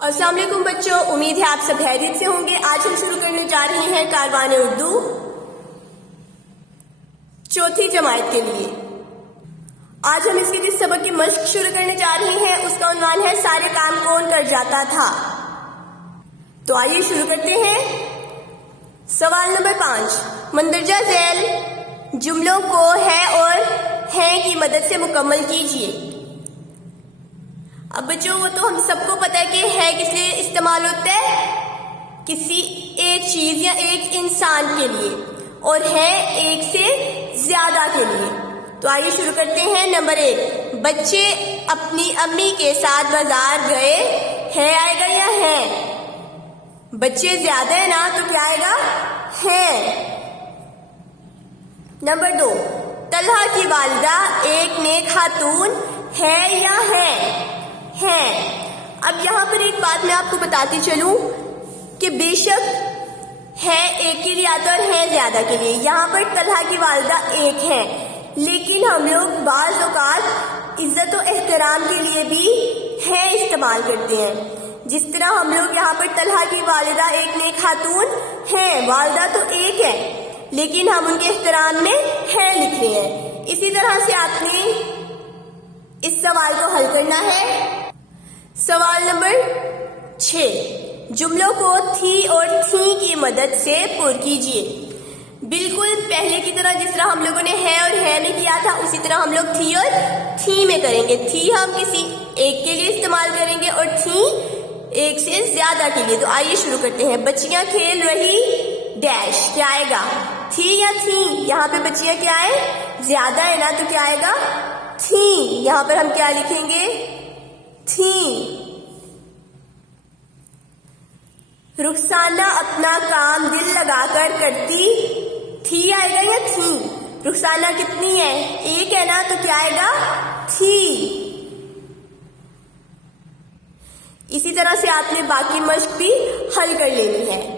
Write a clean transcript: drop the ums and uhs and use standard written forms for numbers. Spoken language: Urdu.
السلام علیکم بچوں، امید ہے آپ سب خیریت سے ہوں گے۔ آج ہم شروع کرنے جا رہے ہیں کاروان اردو چوتھی جماعت کے لیے۔ آج ہم اس کے جس سبق کی مشق شروع کرنے جا رہے ہیں اس کا عنوان ہے سارے کام کون کر جاتا تھا۔ تو آئیے شروع کرتے ہیں۔ سوال نمبر 5، مندرجہ ذیل جملوں کو ہے اور ہیں کی مدد سے مکمل کیجیے۔ اب بچوں وہ تو ہم سب کو پتہ ہے کہ ہے کس لیے استعمال ہوتا ہے، کسی ایک چیز یا ایک انسان کے لیے، اور ہے ایک سے زیادہ کے لیے۔ تو آئیے شروع کرتے ہیں۔ نمبر 1، بچے اپنی امی کے ساتھ بازار گئے، ہے آئے گا یا ہیں؟ بچے زیادہ ہے نا تو کیا آئے گا؟ ہیں۔ نمبر 2، طلحہ کی والدہ ایک نیک خاتون ہے یا ہیں؟ ہیں۔ اب یہاں پر ایک بات میں آپ کو بتاتی چلوں کہ بے شک ہے ایک کے لیے آتا اور ہے زیادہ کے لیے۔ یہاں پر طلحہ کی والدہ ایک ہے، لیکن ہم لوگ بعض اوقات عزت و احترام کے لیے بھی ہے استعمال کرتے ہیں۔ جس طرح ہم لوگ یہاں پر طلحہ کی والدہ ایک نیک خاتون ہے، والدہ تو ایک ہے لیکن ہم ان کے احترام میں ہے لکھ رہے ہیں۔ اسی طرح سے آپ نے اس سوال کو حل کرنا ہے۔ سوال نمبر 6، جملوں کو تھی اور تھیں کی مدد سے پر کیجیے۔ بالکل پہلے کی طرح جس طرح ہم لوگوں نے ہے اور ہے میں کیا تھا اسی طرح ہم لوگ تھی اور تھی میں کریں گے۔ تھی ہم کسی ایک کے لیے استعمال کریں گے اور تھی ایک سے زیادہ کے لیے۔ تو آئیے شروع کرتے ہیں۔ بچیاں کھیل رہی ڈیش، کیا آئے گا؟ تھی یا تھیں؟ یہاں پہ بچیاں کیا ہے؟ زیادہ ہے نا تو کیا آئے گا؟ تھیں۔ یہاں پر ہم کیا لکھیں گے؟ تھیں۔ رخسانہ اپنا کام دل لگا کر کرتی تھی، آئے گا یا تھی؟ رخسانہ کتنی ہے؟ ایک ہے نا تو کیا آئے گا؟ تھی۔ اسی طرح سے آپ نے باقی مشق بھی حل کر لینی ہے۔